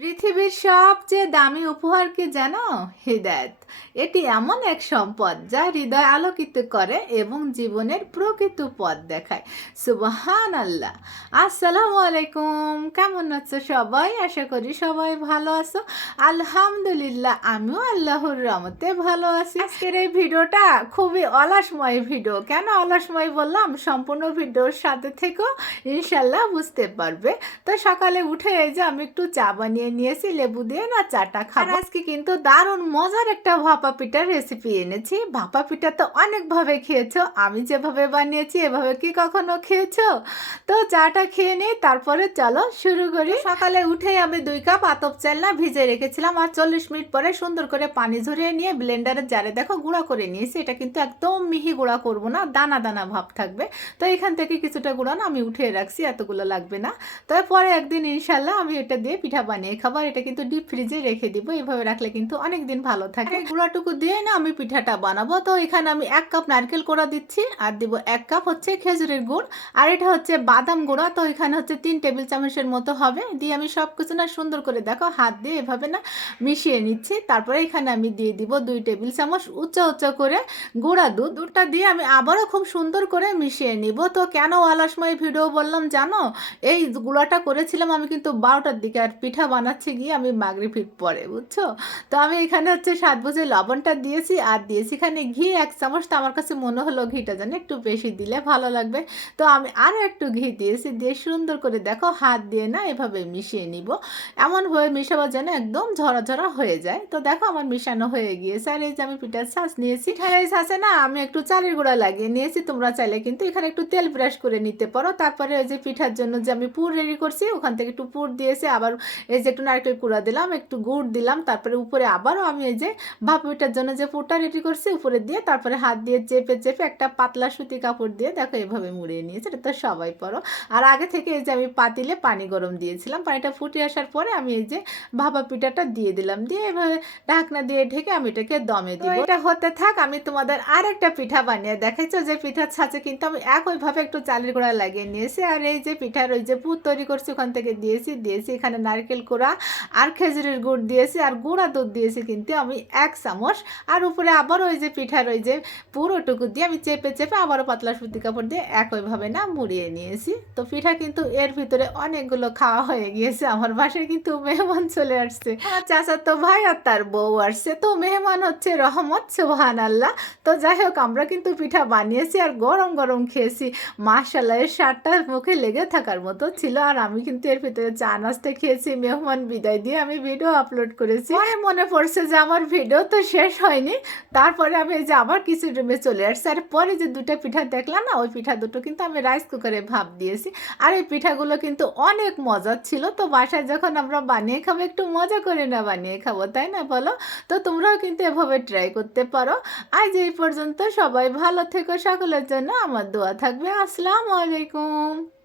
পৃথিবীর সবচেয়ে দামি উপহার কি জানো? হৃদয়ত। এটি এমন এক সম্পদ যা হৃদয় আলোকিত করে এবং জীবনের প্রকৃত পথ দেখায়। সুবহান আল্লাহ আসসালামু আলাইকুম। কেমন আছো সবাই? আশা করি সবাই ভালো আছো। আলহামদুলিল্লাহ, আমিও আল্লাহর রহমতে ভালো আছি। আজকের এই ভিডিওটা খুবই অলসময় ভিডিও। কেন অলসময় বললাম? সম্পূর্ণ ভিডিওর সাথে থেকেও ইনশাল্লাহ বুঝতে পারবে। তো সকালে উঠে এই যে আমি একটু চা বানিয়ে নিয়েছি লেবু দিয়ে না চাটা খাব? আজকে কিন্তু দারুণ মজার একটা ভাপা পিঠার রেসিপি এনেছি। ভাপা পিঠা তো অনেকভাবে খেয়েছো আমি যেভাবে বানিয়েছি এভাবে কি কখনো খেয়েছো? তো চাটা খেয়ে নিই তারপরে চলো শুরু করি। সকালে উঠে আমি দুই কাপ আতপ চাল না ভিজে রেখেছিলাম আর চল্লিশ মিনিট পরে সুন্দর করে পানি ঝরিয়ে নিয়ে ব্লেন্ডারের জারে দেখো গুঁড়া করে নিয়েছি। এটা কিন্তু একদম মিহি গুঁড়া করব না দানা দানা ভাব থাকবে। তো এখান থেকে কিছুটা গুঁড়া না আমি উঠিয়ে রাখছি এতগুলো লাগবে না। তারপরে একদিন ইনশাল্লাহ আমি এটা দিয়ে পিঠা বানিয়ে খাবার, এটা কিন্তু ডিপ ফ্রিজে রেখে দিব। এইভাবে রাখলে কিন্তু অনেক দিন ভালো থাকে। গুঁড়াটুকু দিয়ে না আমি পিঠাটা বানাবো। তো এখানে আমি এক কাপ নারকেল কোড়া দিচ্ছি আর দিব এক কাপ হচ্ছে খেজুরের গুড়। আর এটা হচ্ছে বাদাম গুঁড়া। তো এখানে হচ্ছে তিন টেবিল চামচের মতো হবে। দিয়ে আমি সব কিছু না সুন্দর করে দেখো, হাত দিয়ে এভাবে না মিশিয়ে নিচ্ছি। তারপরে এখানে আমি দিয়ে দিব দুই টেবিল চামচ উচ্চ উচ্চ করে গুঁড়া দুধ। দুধটা দিয়ে আমি আবারও খুব সুন্দর করে মিশিয়ে নিব। তো কেন আলাসময় ভিডিও বললাম জানো? এই গুঁড়াটা করেছিলাম আমি কিন্তু বারোটার দিকে আর পিঠা বানাচ্ছি গিয়ে আমি মাগরিফিট পরে, বুঝছ? তো আমি এখানে হচ্ছে সাত বুঝে লবণটা দিয়েছি আর দিয়েছি এখানে ঘি, এক চামচ। তো আমার কাছে মনে হলো ঘিটা যেন একটু বেশি দিলে ভালো লাগবে। তো আমি আরও একটু ঘি দিয়েছি, দিয়ে সুন্দর করে দেখো হাত দিয়ে না এভাবে মিশিয়ে নিব। এমন হয়ে মিশাবো যেন একদম ঝরা ঝরা হয়ে যায়। তো দেখো আমার মিশানো হয়ে গিয়েছে। আর এই যে আমি পিঠার শ্বাস নিয়েছি, পিঠার এই শ্বাসে না আমি একটু চালের গুঁড়া লাগিয়ে নিয়েছি। তোমরা চাইলে কিন্তু এখানে একটু তেল ব্রাশ করে নিতে পারো। তারপরে ওই যে পিঠার জন্য যে আমি পুর রেডি করছি, ওখান থেকে একটু পুর দিয়েছি। আবার এই যে একটু নারকেল কুড়া দিলাম একটু গুড় দিলাম তারপরে উপরে আবারও আমি এই যে ভাপ পিঠার জন্য যে পুরটা রেডি করছি উপরে দিয়ে তারপরে হাত দিয়ে চেপে চেপে একটা পাতলা সুতি কাপড় দিয়ে দেখো এভাবে মুড়িয়ে নিয়েছে এটা তো সবাই পরো। আর আগে থেকে এই যে আমি পাতিলে পানি গরম দিয়েছিলাম পানিটা ফুটে আসার পরে আমি এই যে ভাপা পিঠাটা দিয়ে দিলাম দিয়ে এভাবে ঢাকনা দিয়ে ঢেকে আমি এটাকে দমে দিব। এটা হতে থাক আমি তোমাদের আর একটা পিঠা বানিয়ে দেখাইছো যে পিঠার ছাঁচে কিন্তু আমি একইভাবে একটু চালের গোড়া লাগিয়ে নিয়েছি আর এই যে পিঠার ওই যে পুর তৈরি করছি ওখান থেকে দিয়েছি দিয়েছি এখানে নারকেল কোড়া আর খেজুরের গুড় দিয়েছি আর গুঁড়া দুধ দিয়েছি কিন্তু আমি এক চামচ। আর উপরে আবার ওই যে পিঠার ওই যে পুরোটুকু দিয়ে আমি চেপে চেপে আবারও পাতলা সুতি কাপড় দিয়ে একইভাবে না মুড়িয়ে নিয়েছি। তো পিঠা কিন্তু এর ভিতরে অনেকগুলো খাওয়া হয়ে গিয়েছে আমার বাসায় কিন্তু মেহমান চলে আসছে। আমার চাচা তো ভাই আর তার বউ আসছে। তো মেহমান হচ্ছে রহমত সোহান আল্লাহ তো যাই হোক আমরা কিন্তু পিঠা বানিয়েছি আর গরম গরম খেয়েছি। মাশাল্লাহ এর স্বাদটা মুখে লেগে থাকার মতো ছিল। আর আমি কিন্তু এর ভিতরে চা নাস্তা খেয়েছি মেহমান বিদায় দিয়ে আমি ভিডিও আপলোড করেছি। পরে মনে পড়ছে যে আমার ভিডিও তো শেষ হয়নি। তারপরে আমি যে আবার কিছু রুমে চলে আসছি। আর পরে যে দুটো পিঠা দেখলাম না, ওই পিঠা দুটো কিন্তু আমি রাইস কুকারে ভাপ দিয়েছি। আর এই পিঠাগুলো কিন্তু অনেক মজার ছিল। তো বাসায় যখন আমরা বানিয়ে খাব, একটু মজা করে না বানিয়ে খাব, তাই না বলো? তো তোমরাও কিন্তু এভাবে ট্রাই করতে পারো। আজ এই পর্যন্ত সবাই ভালো থেকো। সকলের জন্য আমার দোয়া থাকবে। আসসালামু আলাইকুম।